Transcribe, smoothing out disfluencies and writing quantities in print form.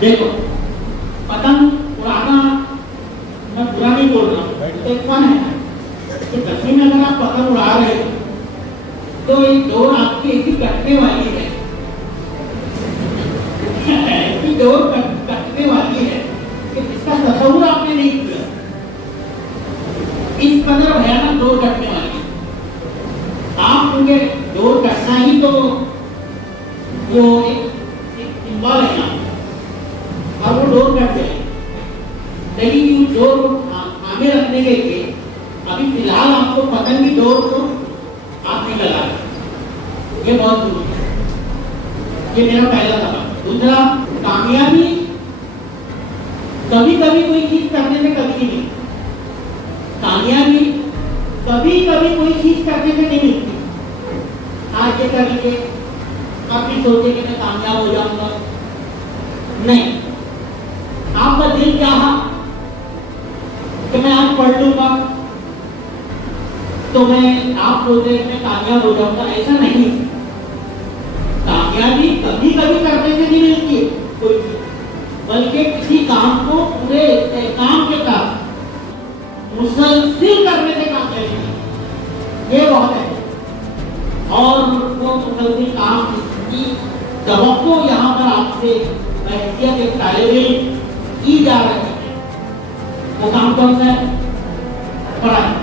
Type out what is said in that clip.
देखो, पतंग उड़ाना मैं बुरा नहीं बोल रहा हूँ, एक फन है। तो दसवीं में अगर आप पतंग उड़ा रहे हो तो ये डोर आपकी ऐसी कटने वाली है, ऐसी डोर कटने वाली है कि इसका तस्वुर आपने नहीं किया। इस कदर भयानक डोर कटने वाली है। आप क्योंकि डोर कटना ही तो वो एक सिंबल है यहाँ, और वो डोर कट जाए, लेकिन उस डोर को थामे रखने के लिए अभी फिलहाल आपको पतंग की डोर को आप नहीं लगा रहे, ये बहुत जरूरी है। ये मेरा पहला सवाल। दूसरा, कामयाबी कभी कभी कोई चीज करने से कभी नहीं, कामयाबी कभी कभी कोई चीज करने से नहीं मिलती। आज ये करेंगे, आप सोचे कि मैं कामयाब हो जाऊंगा, नहीं। आपका दिल चाहा कि मैं आज पढ़ लूंगा तो आप सोचे मैं कामयाब हो जाऊंगा, ऐसा नहीं। कामयाबी कभी कभी करने से नहीं मिलती है कोई चीज, बल्कि किसी काम को पूरे काम के साथ मुसलसिल करने से कामयाबी है, ये बहुत है। और वो मुसलसिल काम की तवक्को यहाँ पर आपसे हैसियत एक तालिब इल्म की जा रही है। वो काम कौन सा है? पढ़ाई।